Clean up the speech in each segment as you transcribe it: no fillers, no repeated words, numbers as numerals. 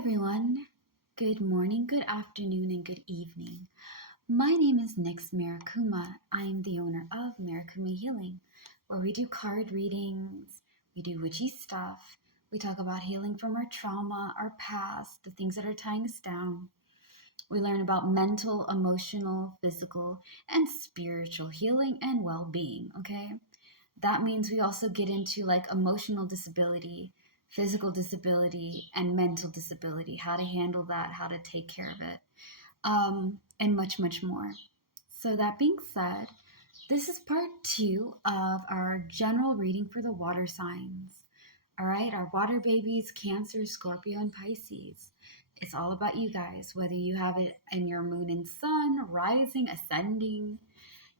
everyone. Good morning, good afternoon, and good evening. My name is Nyx Marikuma. I am the owner of Marikuma Healing, where we do card readings, we do witchy stuff, we talk about healing from our trauma, our past, the things that are tying us down. We learn about mental, emotional, physical, and spiritual healing and well being, okay? That means we also get into like emotional disability, physical disability, and mental disability, how to handle that, how to take care of it, and much, much more. So, that being said, this is part 2 of our general reading for the water signs. All right, our water babies, Cancer, Scorpio, and Pisces. It's all about you guys, whether you have it in your moon and sun, rising, ascending,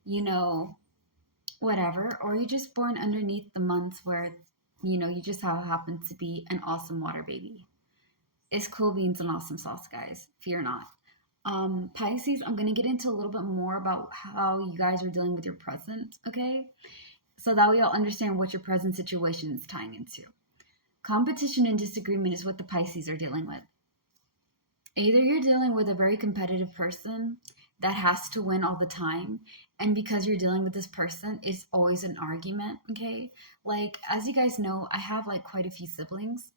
you know, whatever, or you're just born underneath the months where, you just happen to be an awesome water baby. It's cool beans and awesome sauce, guys. Fear not. Pisces, I'm going to get into a little bit more about how you guys are dealing with your present, okay? So that we all understand what your present situation is tying into. Competition and disagreement is what the Pisces are dealing with. Either you're dealing with a very competitive person that has to win all the time, and because you're dealing with this person, it's always an argument, okay? Like, as you guys know, I have like quite a few siblings.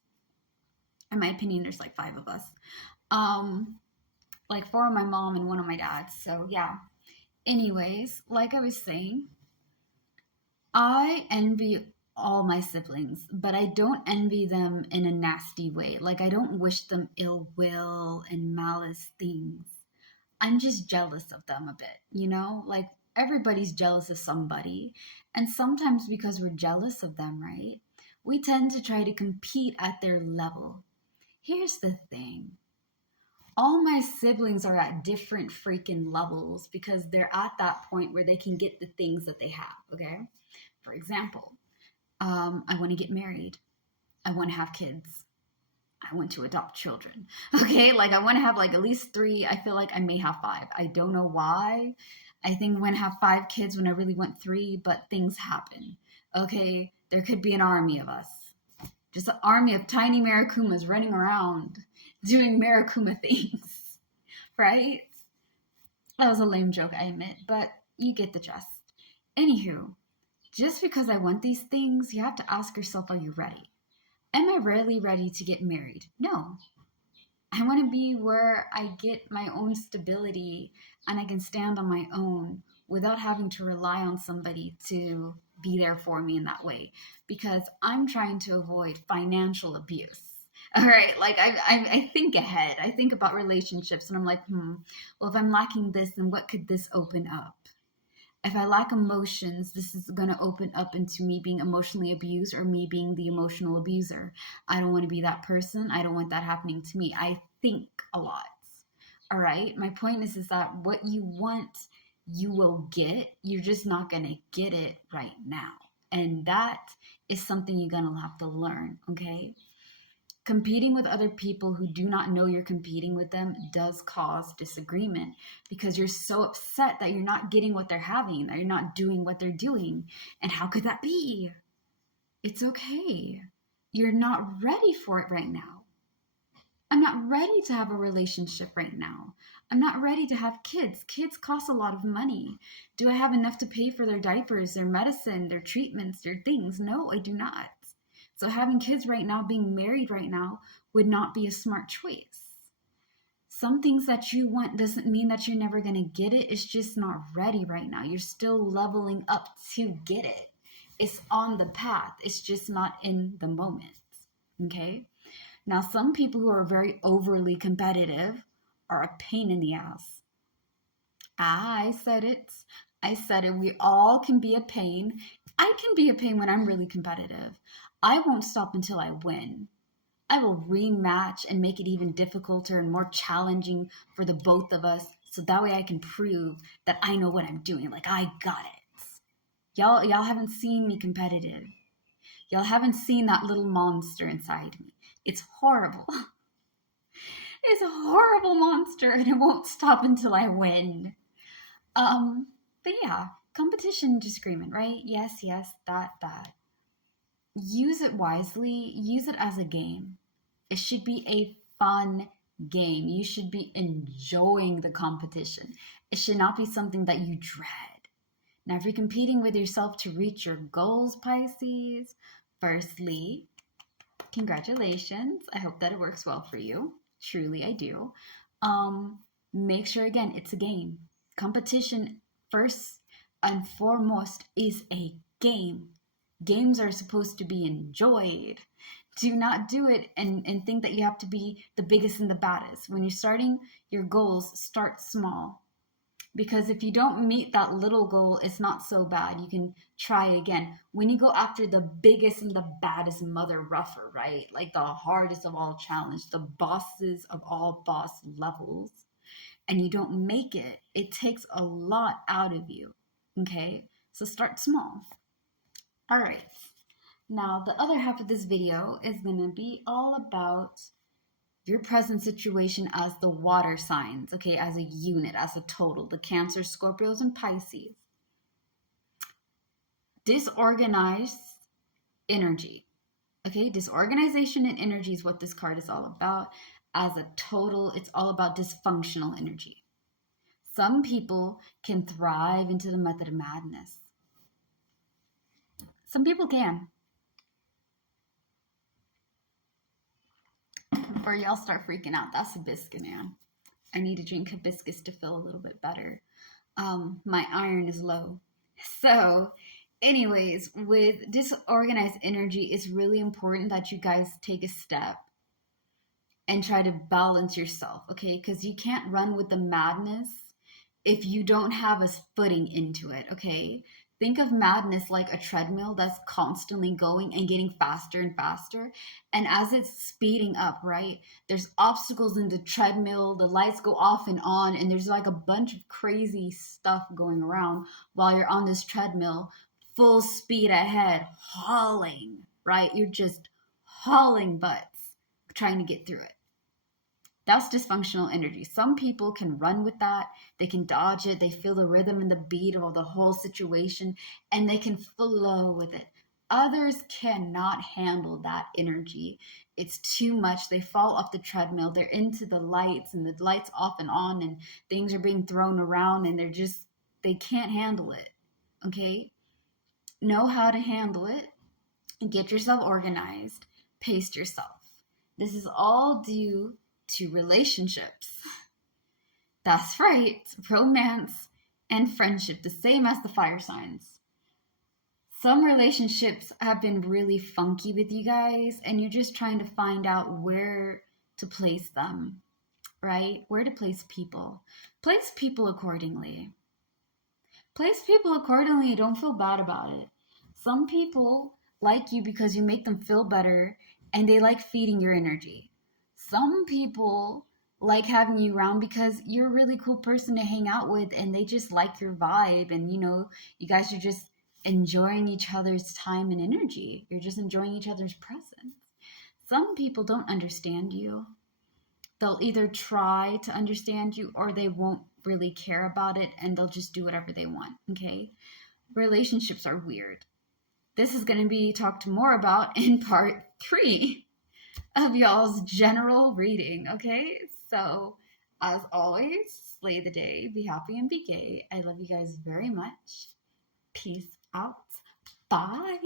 In my opinion, there's like 5 of us. Like 4 of my mom and 1 of my dad. So yeah. Anyways, like I was saying, I envy all my siblings, but I don't envy them in a nasty way. Like, I don't wish them ill will and malice things. I'm just jealous of them a bit, Like, everybody's jealous of somebody. And sometimes because we're jealous of them, right? We tend to try to compete at their level. Here's the thing. All my siblings are at different freaking levels because they're at that point where they can get the things that they have, okay? For example, I want to get married. I want to have kids. I want to adopt children. Okay, like I want to have like at least 3. I feel like I may have 5. I don't know why. I think I'm going to have 5 kids when I really want 3, but things happen. Okay, there could be an army of us. Just an army of tiny Marikumas running around doing Marikuma things, right? That was a lame joke, I admit, but you get the gist. Anywho, just because I want these things, you have to ask yourself, are you ready? Am I really ready to get married? No. I want to be where I get my own stability and I can stand on my own without having to rely on somebody to be there for me in that way, because I'm trying to avoid financial abuse. All right, like I think ahead. I think about relationships and I'm like, well, if I'm lacking this, then what could this open up? If I lack emotions, this is going to open up into me being emotionally abused or me being the emotional abuser. I don't want to be that person. I don't want that happening to me. I think a lot. All right. My point is that what you want, you will get. You're just not going to get it right now. And that is something you're going to have to learn. Okay. Competing with other people who do not know you're competing with them does cause disagreement because you're so upset that you're not getting what they're having, that you're not doing what they're doing. And how could that be? It's okay. You're not ready for it right now. I'm not ready to have a relationship right now. I'm not ready to have kids. Kids cost a lot of money. Do I have enough to pay for their diapers, their medicine, their treatments, their things? No, I do not. So having kids right now, being married right now, would not be a smart choice. Some things that you want doesn't mean that you're never going to get it. It's just not ready right now. You're still leveling up to get it. It's on the path. It's just not in the moment. Okay? Now, some people who are very overly competitive are a pain in the ass. I said it. I said it. We all can be a pain. I can be a pain when I'm really competitive. I won't stop until I win. I will rematch and make it even difficulter and more challenging for the both of us so that way I can prove that I know what I'm doing. Like, I got it. Y'all haven't seen me competitive. Y'all haven't seen that little monster inside me. It's horrible. It's a horrible monster and it won't stop until I win. But yeah, competition disagreement, right? Yes, that. Use it wisely. Use it as a game. It should be a fun game. You should be enjoying the competition. It should not be something that you dread. Now, if you're competing with yourself to reach your goals, Pisces, firstly, congratulations. I hope that it works well for you. Truly, I do. Make sure, again, it's a game. Competition, first and foremost, is a game. Games are supposed to be enjoyed. Do not do it and think that you have to be the biggest and the baddest. When you're starting your goals, start small. Because if you don't meet that little goal, it's not so bad. You can try again. When you go after the biggest and the baddest mother rougher, right? Like the hardest of all challenge, the bosses of all boss levels, and you don't make it, it takes a lot out of you. Okay? So start small. All right. Now, the other half of this video is going to be all about your present situation as the water signs, okay, as a unit, as a total, the Cancer, Scorpios, and Pisces. Disorganized energy, okay? Disorganization and energy is what this card is all about. As a total, it's all about dysfunctional energy. Some people can thrive into the method of madness. Some people can. Before y'all start freaking out, that's hibiscus, man. I need to drink hibiscus to feel a little bit better. My iron is low. So, anyways, with disorganized energy, it's really important that you guys take a step and try to balance yourself, okay? Because you can't run with the madness if you don't have a footing into it, okay? Think of madness like a treadmill that's constantly going and getting faster and faster. And as it's speeding up, right, there's obstacles in the treadmill, the lights go off and on, and there's like a bunch of crazy stuff going around while you're on this treadmill, full speed ahead, hauling, right? You're just hauling butts trying to get through it. That's dysfunctional energy. Some people can run with that. They can dodge it. They feel the rhythm and the beat of the whole situation, and they can flow with it. Others cannot handle that energy. It's too much. They fall off the treadmill. They're into the lights, and the lights off and on, and things are being thrown around, and they can't handle it. Okay? Know how to handle it. Get yourself organized. Pace yourself. This is all due to relationships. That's right, romance and friendship, the same as the fire signs. Some relationships have been really funky with you guys, and you're just trying to find out where to place them, right? Where to place people. Place people accordingly. Place people accordingly. Don't feel bad about it. Some people like you because you make them feel better, and they like feeding your energy. Some people like having you around because you're a really cool person to hang out with, and they just like your vibe, and you guys are just enjoying each other's time and energy. You're just enjoying each other's presence. Some people don't understand you. They'll either try to understand you or they won't really care about it, and they'll just do whatever they want, okay? Relationships are weird. This is going to be talked more about in part 3 of y'all's general reading, okay? So, as always, slay the day, be happy and be gay. I love you guys very much. Peace out. Bye.